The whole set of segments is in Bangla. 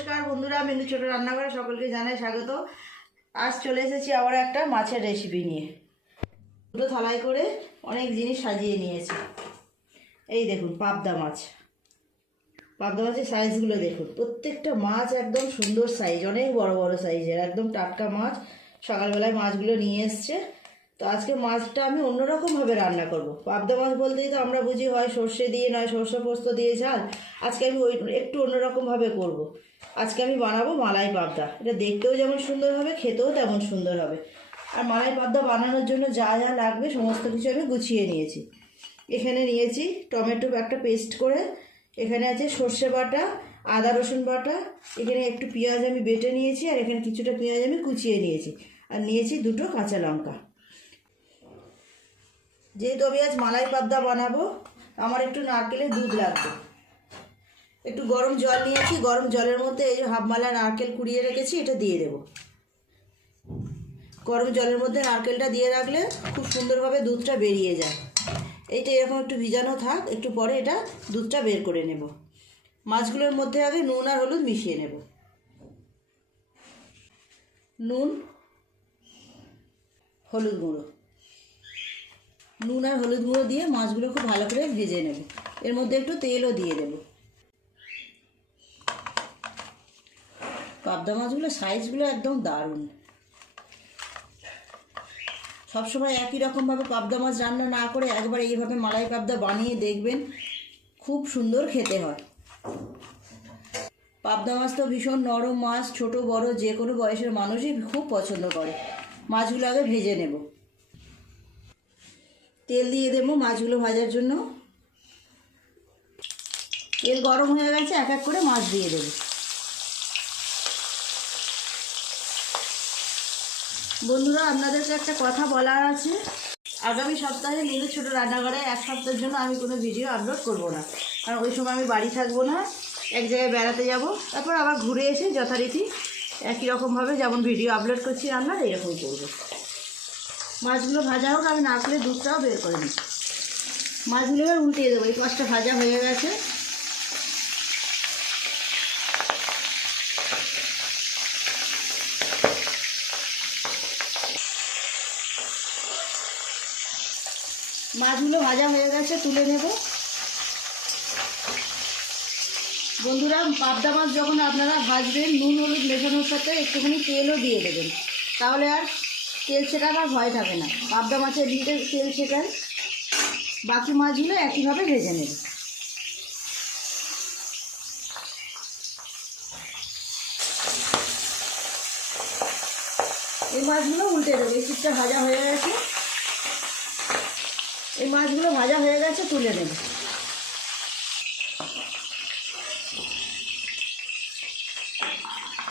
নমস্কার বন্ধুরা, মেনু ছোট রান্নাঘরে সকলকে জানাই স্বাগত। আজ চলে এসেছি আবার একটা মাছের রেসিপি নিয়ে। দুটো থালায় করে অনেক জিনিস সাজিয়ে নিয়েছি। এই দেখুন, পাবদা মাছ। পাবদা মাছের সাইজগুলো দেখুন, প্রত্যেকটা মাছ একদম সুন্দর সাইজ অনেক বড় বড় সাইজের একদম টাটকা মাছ। সকালবেলায় মাছগুলো নিয়ে এসছে। তো আজকে মাছটা আমি অন্যরকমভাবে রান্না করব। পাবদা মাছ বলতেই তো আমরা বুঝি হয় সর্ষে দিয়ে নয়, সর্ষে পোস্ত দিয়ে ঝাল। আজকে আমি ওই একটু অন্যরকমভাবে করব। আজকে আমি বানাবো মালাই পাবদা। এটা দেখতেও যেমন সুন্দর হবে, খেতেও তেমন সুন্দর হবে। আর মালাই পাবদা বানানোর জন্য যা যা লাগবে সমস্ত কিছু আমি গুছিয়ে নিয়েছি। এখানে নিয়েছি টমেটো একটা পেস্ট করে। এখানে আছে সর্ষে বাটা, আদা রসুন বাটা। এখানে একটু পেঁয়াজ আমি বেটে নিয়েছি আর এখানে কিছুটা পেঁয়াজ আমি কুচিয়ে নিয়েছি। আর নিয়েছি দুটো কাঁচা লঙ্কা। যেহেতু আমি আজ মালাই পাবদা বানাবো, আমার একটু নারকেলের দুধ লাগবে। একটু গরম জল নিয়েছি, গরম জলের মধ্যে এই যে হাফ মালা নারকেল কুড়িয়ে রেখেছি, এটা দিয়ে দেবো। গরম জলের মধ্যে নারকেলটা দিয়ে রাখলে খুব সুন্দরভাবে দুধটা বেরিয়ে যায়। এইটা এরকম একটু ভিজানো থাক, একটু পরে এটা দুধটা বের করে নেব। মাছগুলোর মধ্যে আগে নুন আর হলুদ মিশিয়ে নেব। নুন, হলুদ গুঁড়ো। নুন আর হলুদ গুঁড়ো দিয়ে মাছগুলো খুব ভালো করে ভেজে নেব। এর মধ্যে একটু তেলও দিয়ে দেব। পাবদা মাছগুলো, সাইজগুলো একদম দারুণ। সবসময় একই রকমভাবে পাবদা মাছ রান্না না করে একবার এইভাবে মালাই পাবদা বানিয়ে দেখবেন, খুব সুন্দর খেতে হয়। পাবদা মাছ তো ভীষণ নরম মাছ, ছোট, বড়, যে কোনো বয়সের মানুষই খুব পছন্দ করে। মাছগুলো আগে ভেজে নেব। তেল দিয়ে দেবো মাছগুলো ভাজার জন্য। তেল গরম হয়ে গেছে, এক এক করে মাছ দিয়ে দেবো। বন্ধুরা, আপনাদেরকে একটা কথা বলার আছে। আগামী সপ্তাহে নীলু ছোট রান্নাঘরে এক সপ্তাহের জন্য আমি কোনো ভিডিও আপলোড করব না। কারণ ওই সময় আমি বাড়ি থাকব না, এক জায়গায় বেড়াতে যাব। তারপর আবার ঘুরে এসে যথারীতি একই রকমভাবে যেমন ভিডিও আপলোড করছি, রান্নার এরকম করব। মাছগুলো ভাজা হোক, আমি নারকেলের দুধটাও বের করে নিই মাছগুলো এবার উল্টিয়ে দেবো, এই পাঁচটা ভাজা হয়ে গেছে। মাছগুলো ভাজা হয়ে গেছে, তুলে নেব। বন্ধুরা, পাবদা মাছ যখন আপনারা ভাজবেন, নুন, হলুদ মেশানোর সাথে একটুখানি তেলও দিয়ে দেবেন। তাহলে আর তেল ছেটাবার ভয় থাকে না। পাবদা মাছের দিকে তেল ছেটান বাকি মাছগুলো একইভাবে ভেজে নেবে। এই মাছগুলো উল্টে দেবে। এই চিপটা ভাজা হয়ে গেছে। এই মাছগুলো ভাজা হয়ে গেছে, তুলে নেবে।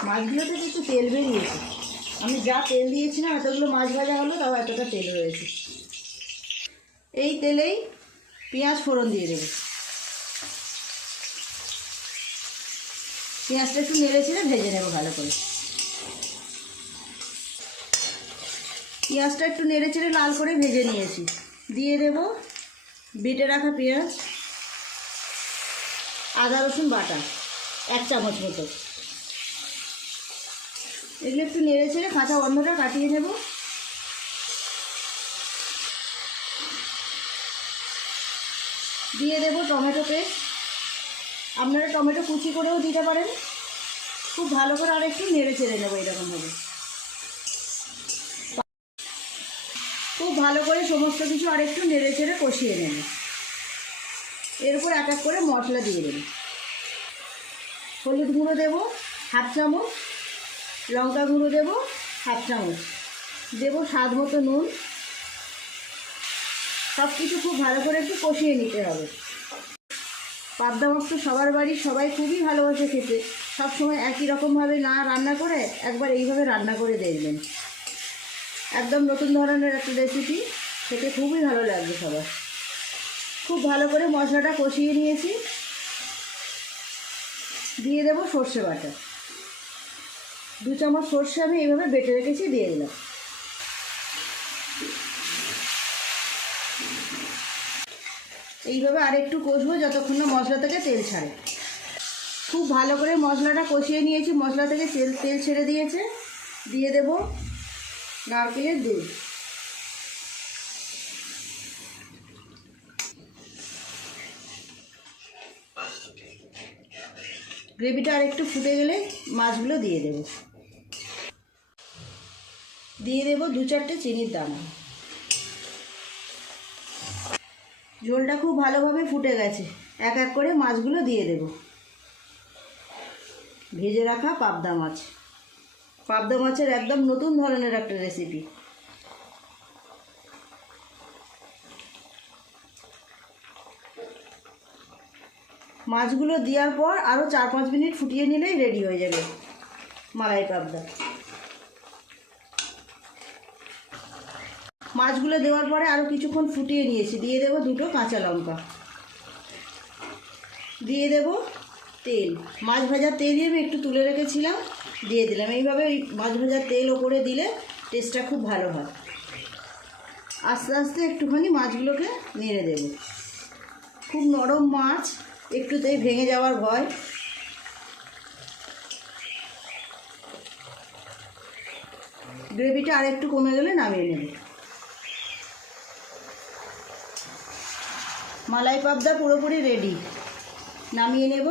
মাছগুলো থেকে একটু তেল বেরিয়েছে। আমি যা তেল দিয়েছিলাম এতগুলো মাছ ভাজা হলো, তাও এতটা তেল রয়েছে। এই তেলেই পেঁয়াজ ফোড়ন দিয়ে দেবে। পেঁয়াজটা একটু নেড়ে ছেড়ে ভেজে নেব ভালো করে। পেঁয়াজটা একটু নেড়ে চেড়ে লাল করে ভেজে নিয়েছি। দিয়ে দেব বেটে রাখা পেঁয়াজ, আদা রসুন বাটা, এক চামচ মতো। এগুলো একটু নেড়ে ছেড়ে কাঁচা গন্ধটা কাটিয়ে নেব। দিয়ে দেব টমেটো পেস্ট। আপনারা টমেটো কুচি করেও দিতে পারেন। খুব ভালো করে আর একটু নেড়ে চেড়ে নেব এরকমভাবে খুব ভালো করে সমস্ত কিছু আর একটু নেড়ে চেড়ে কষিয়ে নেব। এরপর এক এক করে মশলা দিয়ে দেব। হলুদ গুঁড়ো দেবো, হাফ চামচ। লঙ্কা গুঁড়ো দেবো, হাফ চামচ। দেবো স্বাদ মতো নুন। সব কিছু খুব ভালো করে একটু কষিয়ে নিতে হবে। পাবদা মাছ সবার বাড়ি সবাই খুবই ভালোবাসে খেতে। সবসময় একই রকমভাবে না রান্না করে একবার এইভাবে রান্না করে দেখবেন। একদম নতুন ধরনের একটা রেসিপি খেতে খুবই ভালো লাগবে সবার। খুব ভালো করে মশলাটা কষিয়ে নিয়েছি। দিয়ে দেবো সর্ষে বাটা। দু চামচ সর্ষে আমি এইভাবে বেটে রেখেছি, দিয়ে দিলাম। এইভাবে আর একটু কষবো যতক্ষণ না মশলা থেকে তেল ছাড়ে। খুব ভালো করে মশলাটা কষিয়ে নিয়েছি, মশলা থেকে তেল তেল ছেড়ে দিয়েছে। দিয়ে দেব নারকেলের দুধ। গ্রেভিটা আর একটু ফুটে গেলে মাছগুলো দিয়ে দেব। দিয়ে দেবো দু চারটে চিনির দানা ঝোলটা খুব ভালোভাবে ফুটে গেছে। এক এক করে মাছগুলো দিয়ে দেব। ভেজে রাখা পাবদা মাছ। পাবদা মাছের একদম নতুন ধরনের একটা রেসিপি মাছগুলো দেওয়ার পর আরও চার পাঁচ মিনিট ফুটিয়ে নিলেই রেডি হয়ে যাবে মালাই পাবদা। মাছগুলো দেওয়ার পরে আরও কিছুক্ষণ ফুটিয়ে নিয়েছি। দিয়ে দেবো দুটো কাঁচা লঙ্কা। দিয়ে দেব তেল। মাছ ভাজার তেলই আমি একটু তুলে রেখেছিলাম, দিয়ে দিলাম। এইভাবে ওই মাছ ভাজার তেল ওপরে দিলে টেস্টটা খুব ভালো হয়। আস্তে আস্তে একটুখানি মাছগুলোকে নেড়ে দেব। খুব নরম মাছ, একটুতেই ভেঙে যাওয়ার ভয়। গ্রেভিটা আর একটু কমে গেলে নামিয়ে নেব। মালাই পাবদা পুরোপুরি রেডি নামিয়ে নেব।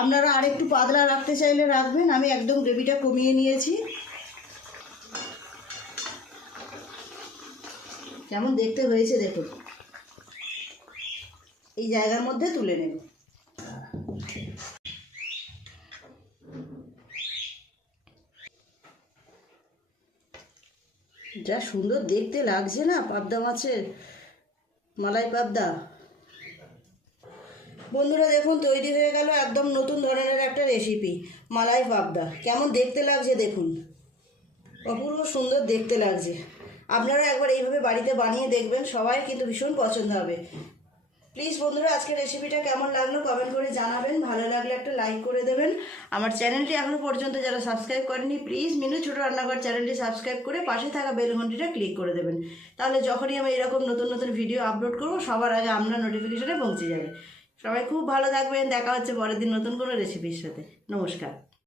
আপনারা আর একটু পাতলা রাখতে চাইলে রাখবেন। আমি একদম গ্রেভিটা কমিয়ে নিয়েছি। কেমন দেখতে হয়েছে দেখুন। এই জায়গার মধ্যে তুলে নেব। যা সুন্দর দেখতে লাগছে না পাবদা মাছের। মালাই পাবদা। বন্ধুরা দেখুন, তৈরি হয়ে গেল একদম নতুন ধরনের একটা রেসিপি মালাই পাবদা। কেমন দেখতে লাগছে দেখুন। অপূর্ব সুন্দর দেখতে লাগছে। আপনারা একবার এইভাবে বাড়িতে বানিয়ে দেখবেন, সবাই কিন্তু ভীষণ পছন্দ হবে। প্লিজ বন্ধুরা, আজকের রেসিপিটা কেমন লাগল কমেন্ট করে জানাবেন। ভালো লাগলে একটা লাইক করে দেবেন। আমার চ্যানেলটি এখনও পর্যন্ত যারা সাবস্ক্রাইব করেনি প্লিজ মিনু ছোটো রান্নাঘর চ্যানেলটি সাবস্ক্রাইব করে পাশে থাকা বেল ঘন্টিটা ক্লিক করে দেবেন। তাহলে যখনই আমি এরকম নতুন নতুন ভিডিও আপলোড করব, সবার আগে আপনার নোটিফিকেশনে পৌঁছে যাবে। সবাই খুব ভালো থাকবেন। দেখা হচ্ছে পরের দিন নতুন কোনো রেসিপির সাথে। নমস্কার।